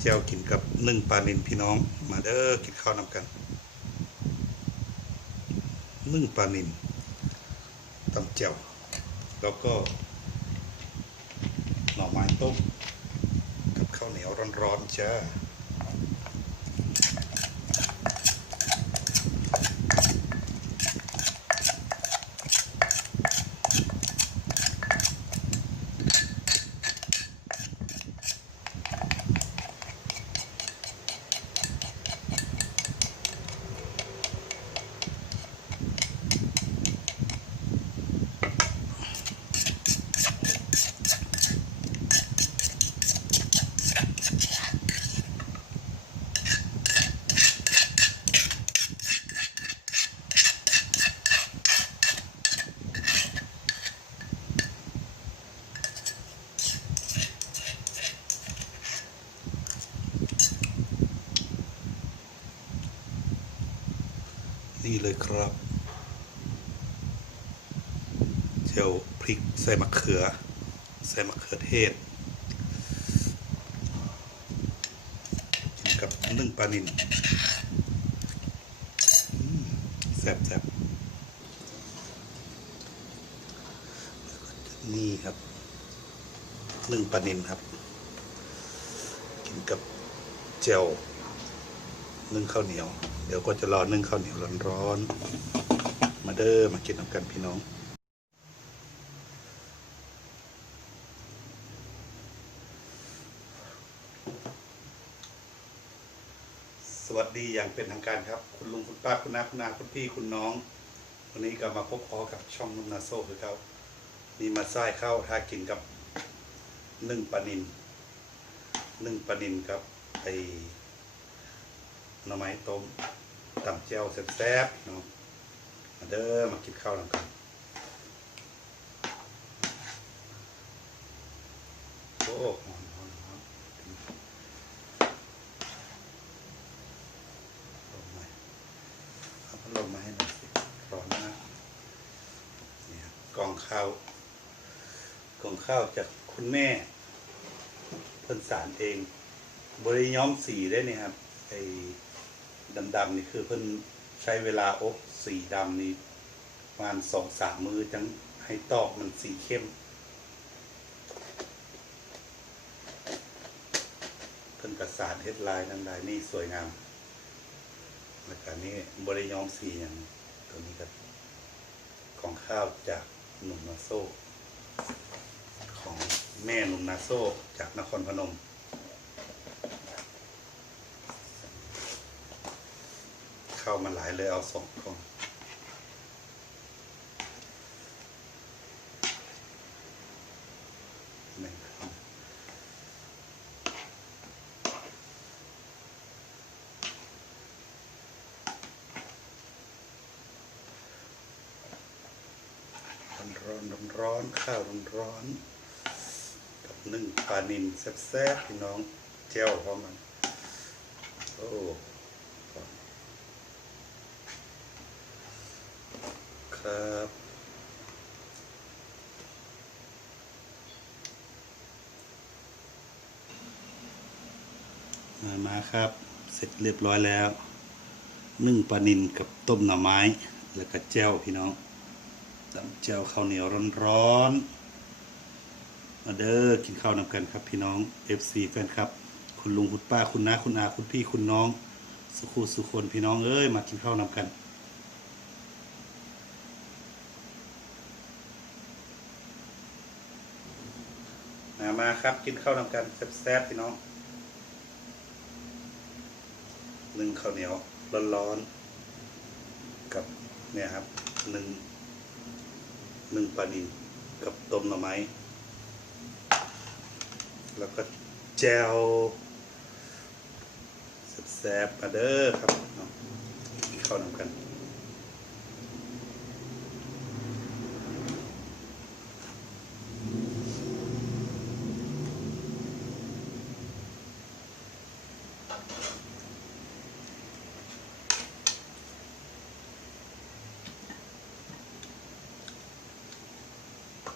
เจียวกินกับนึ่งปลานินพี่น้อง มาเด้อกินข้าวนำกันนึ่งปลานินตำเจียวแล้วก็ หน่อไม้ต้มกับข้าวเหนียวร้อนๆจ้า นี่เลยครับเจียวพริกใส่มะเขือ ใส่มะเขือเทศ กินกับนึ่งปลานิลแซ่บแซ่บแล้วก็นี่ครับนึ่งปลานิลครับ กินกับเจียว นึ่งข้าวเหนียว เดี๋ยวก็จะรอนึ่งข้าวเหนียวร้อนๆมาเด้อมากินน้ำกันพี่น้องสวัสดีอย่างเป็นทางการครับ คุณลุงคุณป้าคุณน้าคุณนาคุณพี่คุณน้อง วันนี้ก็มาพบพอกับช่องนุ่มนาโซ่คือเขามีมาไส้ข้าวทากินกับนึ่งปลานินนึ่งปลานินกับไอ หน่อไม้ต้มตำเจียวแซ่บๆเนาะมาเด้อมากินข้าวหลังกันโอ้หอมหอมหอมลมไหมเอาพัดลมมาให้หน่อยสิร้อนมากนี่ยกองข้าวกองข้าวจากคุณแม่เพิ่นสารเอง บริย้อมสีได้เนี่ยครับไอ ดำๆนี่คือเพิ่นใช้เวลาอบสีดำนี่ประมาณสองสามมือจังให้ตอกมันสีเข้ม เพิ่นกระสานเฮ็ดลายนั่นลายนี่สวยงามแล้วก็นี่บริยอมสีอย่างตัวนี้ก็ของข้าวจากหนุ่มนาโซ ของแม่หนุ่มนาโซจากนครพนม เข้ามาหลายเลยเอาสองกล่องหนึ่งกล่องร้อนร้อนร้อนข้าวร้อนร้อนกับนึ่งปลานินแซ่บๆพี่น้องเจ้วพร้อมมันโอ้ ครับ มามาครับ เสร็จเรียบร้อยแล้ว นึ่งปลานินกับต้มหน่อไม้ แล้วก็แจ่วพี่น้องตำแจ่วข้าวเหนียวร้อนๆมาเด้อกินข้าวนำกันครับพี่น้อง FC แฟนครับ คุณลุงคุณป้าคุณน้าคุณอาคุณพี่คุณน้อง สุขุสุคนพี่น้องเอ้ยมากินข้าวนำกันมามาครับกินข้าวนำกันแซ่บๆพี่น้อง นึ่งข้าวเหนียวร้อนๆกับเนี่ยครับหนึ่งหนึ่งปลาดินกับต้มหน่อไม้ แล้วก็แจวแซ่บๆมาเด้อครับเนาะกินข้านำกัน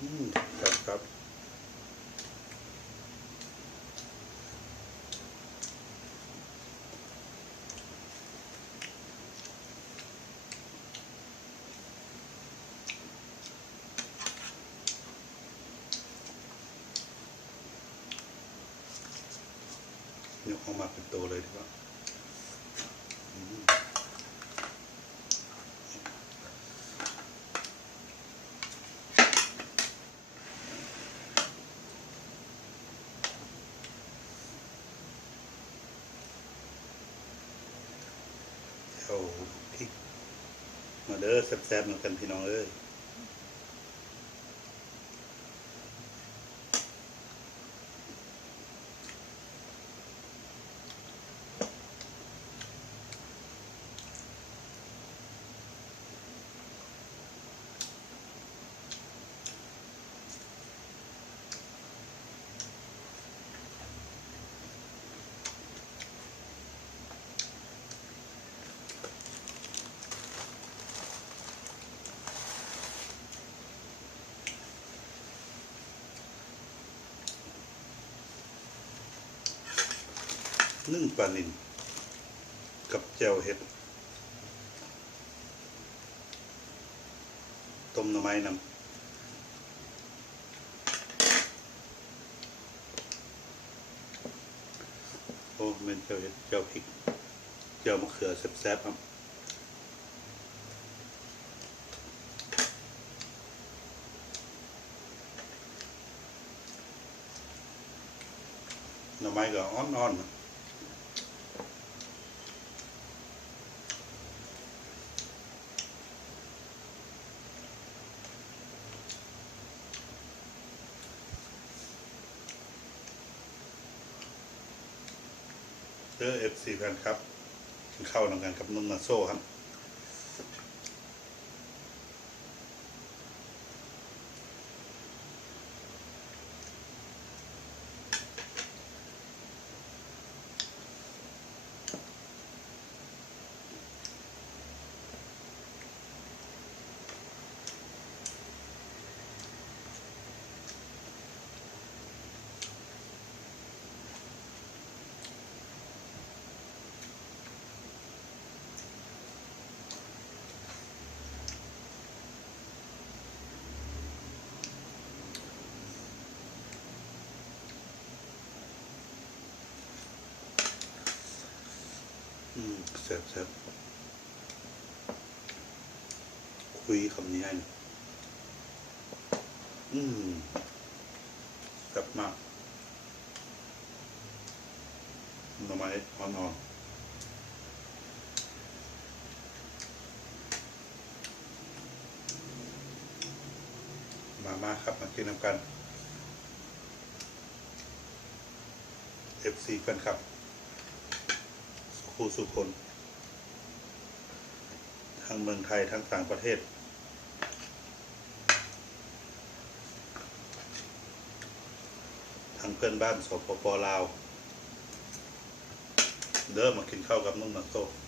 อืมครับครับ ออกมาเป็นตัวเลยดีกว่าเอาพริกมาเด้อแซ่บๆเหมือนกันพี่น้องเอ้ย นึ่งปลานิลกับแจ่วเห็ด ต้มหน่อไม้น้ำโอ้เป็นแจ่วเห็ดแจ่วพริกแจ่วมะเขือแซ่บๆครับ หน่อไม้ก็อ่อนๆ เด้อเอฟซีแฟนครับกินข้าวนำกันกับนุ่นนาโซ่ครับ อืมแซ่บแซ่บคุยคำนี้ให้อืมแซ่บมากหน่อไม้อ่อนๆมามาครับ มากินน้ำกัน FC แฟนคลับ ผู้สุคน ทั้งเมืองไทยทั้งต่างประเทศ ทั้งเพื่อนบ้านสปปลาว เดิมมากินข้าวกับนุ่มนาโซนะ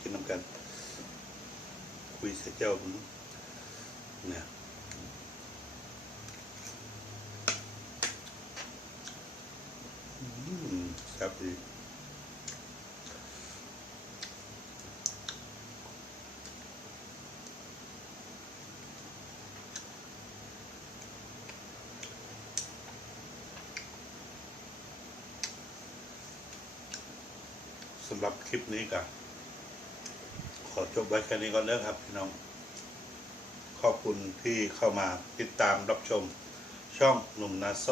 กินน้ำกัน คุยเสียเจ้าผมเนี่ยอืมแซ่บดีสำหรับคลิปนี้กับข อจบไว้แค่นี้ก่อนเด้อครับพี่น้อง ขอบคุณที่เข้ามาติดตามรับชมช่องหนุ่มนาโซ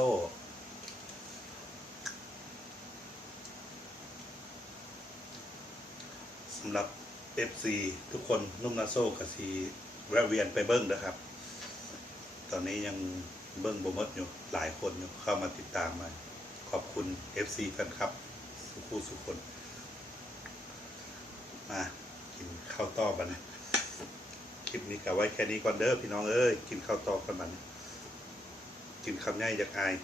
สำหรับ FC ทุกคนนุ่มนาโซกับซีแวะเวียนไปเบิ้งนะครับ ตอนนี้ยังเบิ้งบมดอยู่หลายคนอยู่เข้ามาติดตามมา ขอบคุณ FC แฟนครับ สุขุสุขคนมา กินข้าวต้อบันนะคลิปนี้ก็ไว้แค่นี้ก่อนเด้อพี่น้องเอ้ยกินข้าวตอกกันมันกินคำง่ายจากอาย